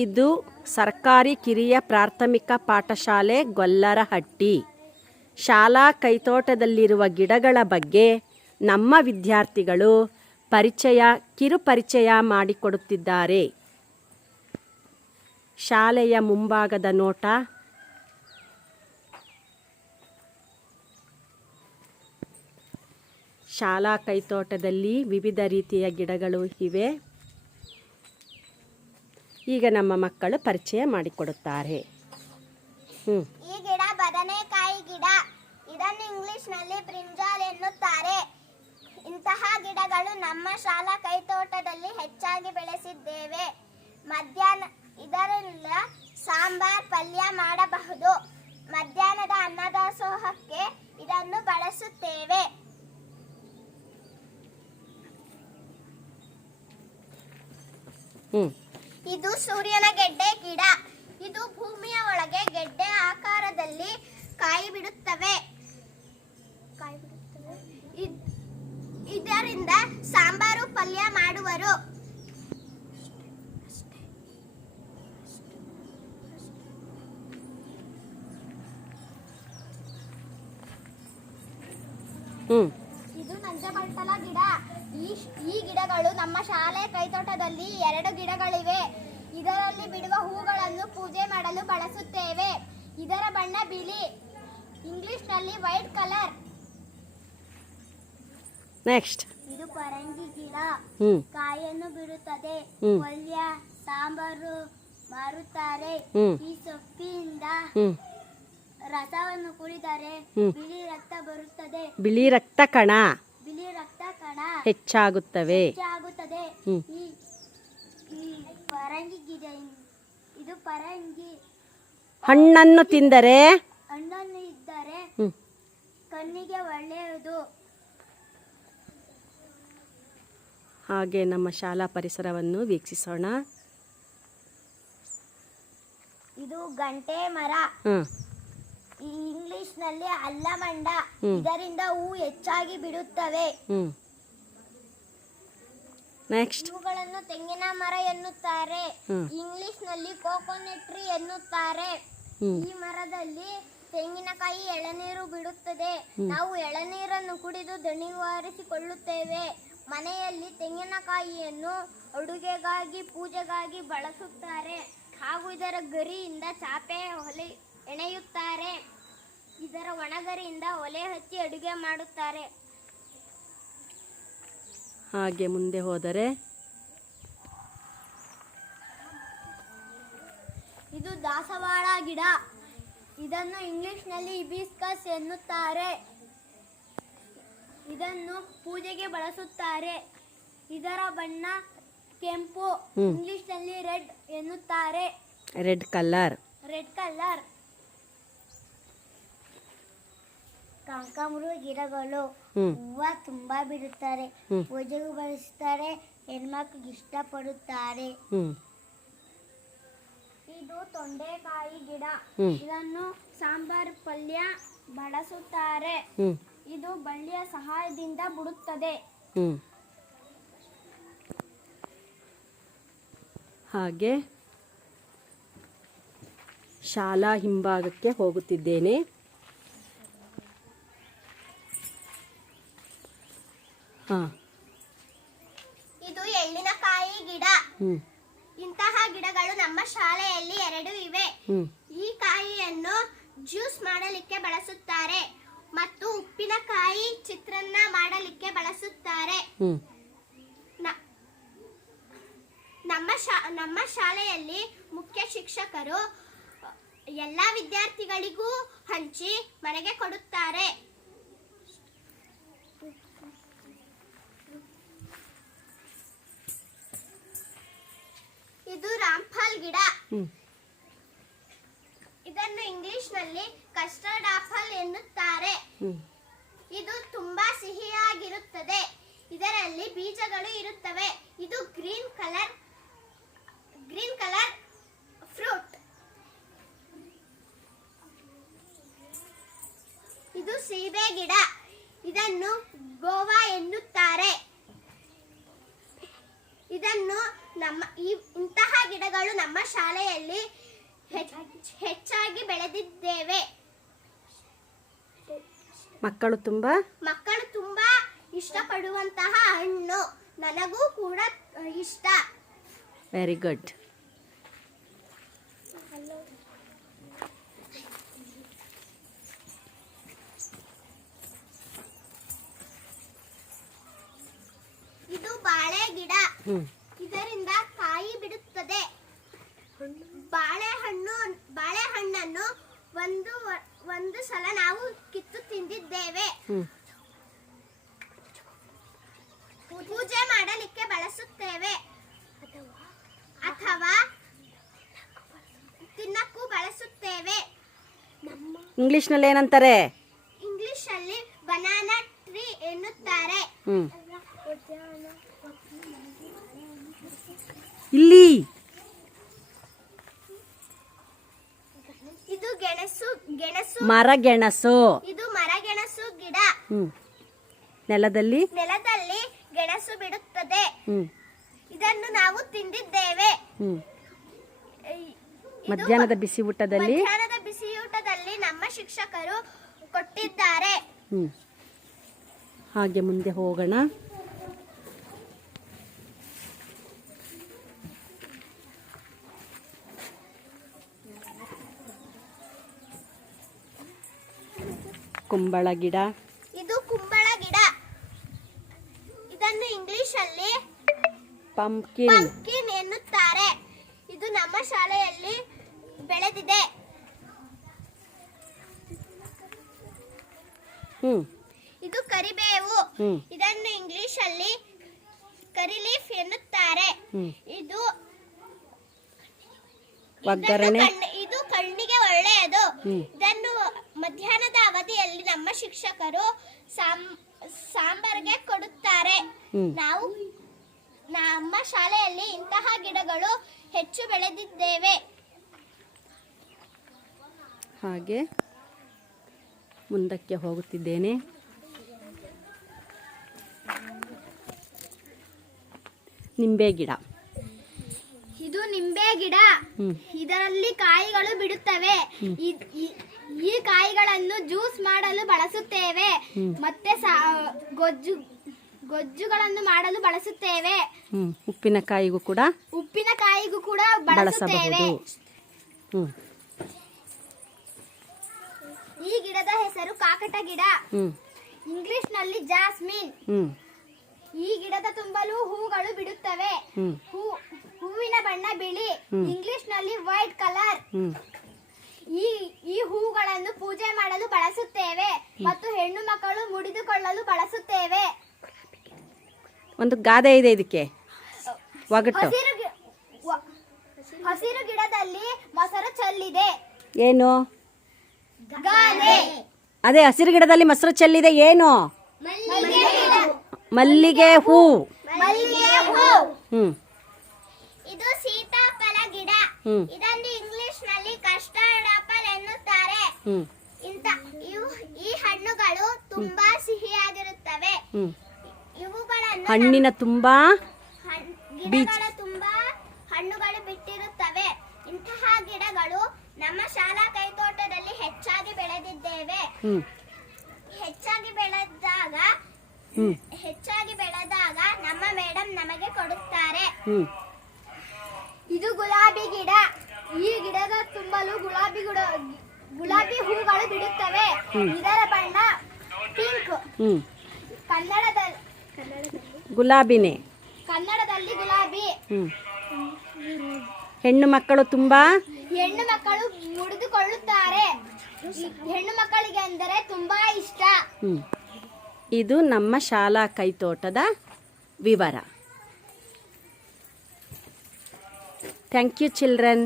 ಇದು ಸರ್ಕಾರಿ ಕಿರಿಯ ಪ್ರಾಥಮಿಕ ಪಾಠಶಾಲೆ ಗೊಲ್ಲರಹಟ್ಟಿ. ಶಾಲಾ ಕೈತೋಟದಲ್ಲಿರುವ ಗಿಡಗಳ ಬಗ್ಗೆ ನಮ್ಮ ವಿದ್ಯಾರ್ಥಿಗಳು ಕಿರುಪರಿಚಯ ಮಾಡಿಕೊಡುತ್ತಿದ್ದಾರೆ. ಶಾಲೆಯ ಮುಂಭಾಗದ ನೋಟ. ಶಾಲಾ ಕೈತೋಟದಲ್ಲಿ ವಿವಿಧ ರೀತಿಯ ಗಿಡಗಳು ಇವೆ. ಈಗ ನಮ್ಮ ಮಕ್ಕಳು ಪರಿಚಯ ಮಾಡಿಕೊಡುತ್ತಾರೆ. ಈ ಗಿಡ ಬದನೆಕಾಯಿ ಗಿಡ. ಇದನ್ನು ಇಂಗ್ಲಿಷ್ನಲ್ಲಿ ಬ್ರಿಂಜಾಲ್ ಎನ್ನುತ್ತಾರೆ. ಇಂತಹ ಗಿಡಗಳು ನಮ್ಮ ಶಾಲಾ ಕೈತೋಟದಲ್ಲಿ ಹೆಚ್ಚಾಗಿ ಬೆಳೆಸಿದ್ದೇವೆ. ಮಧ್ಯಾಹ್ನ ಇದರಿಂದ ಸಾಂಬಾರ್ ಪಲ್ಯ ಮಾಡಬಹುದು. ಮಧ್ಯಾಹ್ನದ ಅನ್ನದಾಸೋಹಕ್ಕೆ ಇದನ್ನು ಬಳಸುತ್ತೇವೆ. ಇದು ಸೂರ್ಯನ ಗೆಡ್ಡೆ ಗಿಡ. ಇದು ಭೂಮಿಯ ಒಳಗೆ ಗೆಡ್ಡೆ ಆಕಾರದಲ್ಲಿ ಕಾಯಿ ಬಿಡುತ್ತವೆ. ಇದರಿಂದ ಸಾಂಬಾರು ಪಲ್ಯ ಮಾಡುವರು. ಇದು ನಂಜಬಂಟಲ ಗಿಡ. ಈ ಗಿಡಗಳು ನಮ್ಮ ಶಾಲೆ ಕೈತೋಟದಲ್ಲಿ 2 ಗಿಡಗಳಿವೆ. ಇದರಲ್ಲಿ ಬಿಡುವ ಹೂಗಳನ್ನು ಪೂಜೆ ಮಾಡಲು ಬಳಸುತ್ತೇವೆ. ಇದರ ಬಣ್ಣ ಬಿಳಿ, ಇಂಗ್ಲಿಷ್ನಲ್ಲಿ ವೈಟ್ ಕಲರ್. ನೆಕ್ಸ್ಟ್, ಇದು ಪರಂಗಿ ಗಿಡ. ಕಾಯನ್ನು ಬಿಡುತ್ತದೆ. ಪಲ್ಯ ಸಾಂಬಾರು ಮಾರುತ್ತಾರೆ. ಈ ಸೊಪ್ಪಿನಿಂದ ರಸವನ್ನು ಕುಡಿದರೆ ಬಿಳಿ ರಕ್ತ ಬರುತ್ತದೆ. ಬಿಳಿ ರಕ್ತ ಕಣ ಹೆಚ್ಚಾಗುತ್ತದೆ. ಈ ಪರಂಗಿ ಗಿಡ. ಇದು ಪರಂಗಿ ಹಣ್ಣನ್ನು ತಿಂದರೆ ಇದ್ದರೆ ಕಣ್ಣಿಗೆ ಒಳ್ಳೆಯದು. ಹಾಗೆ ನಮ್ಮ ಶಾಲಾ ಪರಿಸರವನ್ನು ವೀಕ್ಷಿಸೋಣ. ಇದು ಗಂಟೆ ಮರ. ಇಂಗ್ಲಿಷ್ನಲ್ಲಿ ಅಲ್ಲಮಂಡ. ಇದರಿಂದ ಹೂ ಹೆಚ್ಚಾಗಿ ಬಿಡುತ್ತವೆ. ನೆಕ್ಸ್ಟ್, ಇವುಗಳನ್ನು ತೆಂಗಿನ ಮರ ಎನ್ನುತ್ತಾರೆ. ಇಂಗ್ಲಿಷ್ನಲ್ಲಿ ಕೋಕೋನಟ್ ಟ್ರೀ ಎನ್ನುತ್ತಾರೆ. ಈ ಮರದಲ್ಲಿ ತೆಂಗಿನಕಾಯಿ ಎಳನೀರು ಬಿಡುತ್ತದೆ. ನಾವು ಎಳನೀರನ್ನು ಕುಡಿದು ದಣಿವಾರಿಸಿಕೊಳ್ಳುತ್ತೇವೆ. ಮನೆಯಲ್ಲಿ ತೆಂಗಿನಕಾಯಿಯನ್ನು ಅಡುಗೆಗಾಗಿ ಪೂಜೆಗಾಗಿ ಬಳಸುತ್ತಾರೆ. ಹಾಗೂ ಇದರ ಗರಿಯಿಂದ ಚಾಪೆ ಒಲೆ ಎಣೆಯುತ್ತಾರೆ. ಇದರ ಒಣಗರಿಯಿಂದ ಒಲೆ ಹಚ್ಚಿ ಅಡುಗೆ ಮಾಡುತ್ತಾರೆ. ಹಾಗೆ ಮುಂದೆ ಹೋದರೆ ಇದು ದಾಸವಾಳ ಗಿಡ. ಇದನ್ನು ಇಂಗ್ಲಿಷ್ನಲ್ಲಿ ಹಿಬಿಸ್ಕಸ್ ಎನ್ನುತ್ತಾರೆ. ಇದನ್ನು ಪೂಜೆಗೆ ಬಳಸುತ್ತಾರೆ. ಇದರ ಬಣ್ಣ ಕೆಂಪು, ಇಂಗ್ಲಿಷ್ನಲ್ಲಿ ರೆಡ್ ಎನ್ನುತ್ತಾರೆ. Red colour. ಕನಕಾಂಬರ ಗಿಡಗಳು ಹೂವು ತುಂಬಾ ಬಿಡುತ್ತಾರೆ. ಪೂಜೆಗೂ ಬಳಸುತ್ತಾರೆ. ಹೆಣ್ಮಕ್ಳಿಗೆ ಇಷ್ಟಪಡುತ್ತಾರೆ. ಇದು ತೊಂಡೆಕಾಯಿ ಗಿಡ. ಇದನ್ನು ಸಾಂಬಾರ್ ಪಲ್ಯ ಬಳಸುತ್ತಾರೆ. ಇದು ಬಳ್ಳಿಯ ಸಹಾಯದಿಂದ ಬಿಡುತ್ತದೆ. ಹಾಗೆ ಶಾಲಾ ಹಿಂಭಾಗಕ್ಕೆ ಹೋಗುತ್ತಿದ್ದೇನೆ. ಇದು ಎಳ್ಳಿನಕಾಯಿ ಗಿಡ. ಇಂತಹ ಗಿಡಗಳು ನಮ್ಮ ಶಾಲೆಯಲ್ಲಿ 2 ಇವೆ. ಈ ಕಾಯಿಯನ್ನು ಜ್ಯೂಸ್ ಮಾಡಲಿಕ್ಕೆ ಬಳಸುತ್ತಾರೆ ಮತ್ತು ಉಪ್ಪಿನಕಾಯಿ ಚಿತ್ರಾನ್ನ ಮಾಡಲಿಕ್ಕೆ ಬಳಸುತ್ತಾರೆ. ನಮ್ಮ ಶಾಲೆಯಲ್ಲಿ ಮುಖ್ಯ ಶಿಕ್ಷಕರು ಎಲ್ಲ ವಿದ್ಯಾರ್ಥಿಗಳಿಗೂ ಹಂಚಿ ಮನೆಗೆ ಕೊಡುತ್ತಾರೆ. ಇದು ರಾಂಫಲ್ ಗಿಡ. ಇದನ್ನು ಇಂಗ್ಲಿಷ್ನಲ್ಲಿ ಕಸ್ಟರ್ಡ್ ಆಪಲ್ ಎನ್ನುತ್ತಾರೆ. ಇದು ತುಂಬಾ ಸಿಹಿಯಾಗಿರುತ್ತದೆ. ಇದರಲ್ಲಿ ಬೀಜಗಳು ಇರುತ್ತವೆ. ಇದು ಗ್ರೀನ್ ಕಲರ್ ಫ್ರೂಟ್. ಇದು ಸೀಬೆ ಗಿಡ. ಇದನ್ನು ಗೋವಾ ಎನ್ನುತ್ತಾರೆ. ಇದನ್ನು ಇಂತಹ ಗಿಡಗಳು ನಮ್ಮ ಶಾಲೆಯಲ್ಲಿ ಹೆಚ್ಚಾಗಿ ಬೆಳೆದಿದ್ದೇವೆ. ಮಕ್ಕಳು ತುಂಬಾ ಇಷ್ಟಪಡುವಂತಹ ಹಣ್ಣು. ನನಗೂ ಕೂಡ ಇಷ್ಟ. Very good. ಇದು ಬಾಳೆ ಗಿಡ. ಇದರಿಂದ ಕಾಯಿ ಬಿಡುತ್ತದೆ. ಬಾಳೆಹಣ್ಣನ್ನು ಒಂದು ಸಲ ನಾವು ಕಿತ್ತು ತಿಂದಿದ್ದೇವೆ. ಪೂಜೆ ಮಾಡಲಿಕ್ಕೆ ಬಳಸುತ್ತೇವೆ ಅಥವಾ ತಿನ್ನಕ್ಕೂ ಬಳಸುತ್ತೇವೆ. ಇಂಗ್ಲಿಷ್ನಲ್ಲಿ ಏನಂತಾರೆ? ಇಂಗ್ಲಿಷಲ್ಲಿ ಬನಾನಾ ಟ್ರೀ ಎನ್ನುತ್ತಾರೆ. ಇಲ್ಲಿ ಇದು ಗೆಣಸು ಮರಗೆಣಸು. ಇದು ಮರಗೆಣಸು ಗಿಡ. ನೆಲದಲ್ಲಿ ಗೆಣಸು ಬಿಡುತ್ತದೆ. ಇದನ್ನು ನಾವು ತಿಂದಿದ್ದೇವೆ. ಮಧ್ಯಾಹ್ನದ ಬಿಸಿಯೂಟದಲ್ಲಿ ನಮ್ಮ ಶಿಕ್ಷಕರು ಕೊಟ್ಟಿದ್ದಾರೆ. ಹಾಗೆ ಮುಂದೆ ಹೋಗೋಣ. ಕುಂಬಳ ಗಿಡ. ಇದು ಕುಂಬಳ ಗಿಡ. ಇದನ್ನು ಇಂಗ್ಲಿಷಲ್ಲಿ ಪಂಪ್ಕಿನ್ ಎನ್ನುತ್ತಾರೆ. ಇದು ನಮ್ಮ ಶಾಲೆಯಲ್ಲಿ ಬೆಳೆದಿದೆ. ಇದು ಕರಿಬೇವು. ಇದನ್ನು ಇಂಗ್ಲಿಷಲ್ಲಿ ಕರಿಲೀಫ್ ಎನ್ನುತ್ತಾರೆ. ಇದು ಒಗ್ಗರಣೆ. ಇದು ಕಣ್ಣಿಗೆ ಒಳ್ಳೆಯದು. ಇದನ್ನು ಮಧ್ಯಾಹ್ನದ ಅವಧಿಯಲ್ಲಿ ನಮ್ಮ ಶಿಕ್ಷಕರು ಸಾಂಬಾರ್ಗೆ ಕೊಡುತ್ತಾರೆ. ನಮ್ಮ ಶಾಲೆಯಲ್ಲಿ ಇಂತಹ ಗಿಡಗಳು ಹೆಚ್ಚು ಬೆಳೆದಿದ್ದೇವೆ. ಹಾಗೆ ಮುಂದಕ್ಕೆ ಹೋಗುತ್ತಿದ್ದೇನೆ. ನಿಂಬೆ ಗಿಡ. ಇದು ನಿಂಬೆ ಗಿಡ. ಇದರಲ್ಲಿ ಕಾಯಿಗಳು ಬಿಡುತ್ತವೆ. ಈ ಕಾಯಿಗಳನ್ನು ಜ್ಯೂಸ್ ಮಾಡಲು ಬಳಸುತ್ತೇವೆ. ಮತ್ತೆ ಗೊಜ್ಜುಗಳನ್ನು ಮಾಡಲು ಬಳಸುತ್ತೇವೆ. ಉಪ್ಪಿನಕಾಯಿಗೂ ಕೂಡ ಬಳಸುತ್ತೇವೆ. ಬಳಸಬಹುದು. ಈ ಗಿಡದ ಹೆಸರು ಕಾಕಟ ಗಿಡ. ಇಂಗ್ಲಿಷ್ನಲ್ಲಿ ಜಾಸ್ಮಿನ್. ಈ ಗಿಡದ ತುಂಬಲು ಹೂಗಳು ಬಿಡುತ್ತವೆ. ಹೂವಿನ ಬಣ್ಣ ಬಿಳಿ. ಇಂಗ್ಲಿಷ್ನಲ್ಲಿ ವೈಟ್ ಕಲರ್. ಈ ಹೂಗಳನ್ನು ಪೂಜೆ ಮಾಡಲು ಬಳಸುತ್ತೇವೆ ಮತ್ತು ಹೆಣ್ಣು ಮಕ್ಕಳು ಮುಡಿದುಕೊಳ್ಳಲು ಬಳಸುತ್ತೇವೆ. ಒಂದು ಗಾದೆ ಇದೆ ಇದಕ್ಕೆ. ಒಗಟು. ಹಸಿರು ಗಿಡದಲ್ಲಿ ಮೊಸರು ಚೆಲ್ಲಿದೆ. ಏನು? ಗಾದೆ. ಅದೇ ಹಸಿರು ಗಿಡದಲ್ಲಿ ಮೊಸರು ಚೆಲ್ಲಿದೆ. ಏನು? ಮಲ್ಲಿಗೆ ಹೂ. ಇದು ಸೀತಾಫಲ ಗಿಡ. ಇದನ್ನು ಇಂಗ್ಲಿಷ್ನಲ್ಲಿ ಕಸ್ಟರ್ಡ್ ಆಪಲ್ ಎನ್ನುತ್ತಾರೆ. ಈ ಹಣ್ಣುಗಳು ತುಂಬಾ ಸಿಹಿಯಾಗಿರುತ್ತವೆ. ಇವುಗಳನ್ನು ಹಣ್ಣಿನ ತುಂಬಾ ಗಿಡಗಳ ತುಂಬಾ ಹಣ್ಣುಗಳು ಬಿಟ್ಟಿರುತ್ತವೆ. ಇಂತಹ ಗಿಡಗಳು ನಮ್ಮ ಶಾಲಾ ಕೈತೋಟದಲ್ಲಿ ಹೆಚ್ಚಾಗಿ ಬೆಳೆದಿದ್ದೇವೆ. ಹೆಚ್ಚಾಗಿ ಬೆಳೆದಾಗ ನಮ್ಮ ಮೇಡಮ್ ನಮಗೆ ಕೊಡುತ್ತಾರೆ. ಇದು ಗುಲಾಬಿ ಗಿಡ. ಈ ಗಿಡದ ತುಂಬಲು ಗುಲಾಬಿ ಹೂಗಳು ಬಿಡುತ್ತವೆ. ಇದರ ಬಣ್ಣ ಪಿಂಕ್. ಗುಲಾಬಿನೇ. ಕನ್ನಡದಲ್ಲಿ ಗುಲಾಬಿ. ಹೆಣ್ಣು ಮಕ್ಕಳು ಮುಡಿದುಕೊಳ್ಳುತ್ತಾರೆ. ಹೆಣ್ಣು ಮಕ್ಕಳಿಗೆ ಅಂದರೆ ತುಂಬಾ ಇಷ್ಟ. ಇದು ನಮ್ಮ ಶಾಲಾ ಕೈತೋಟದ ವಿವರ. Thank you children.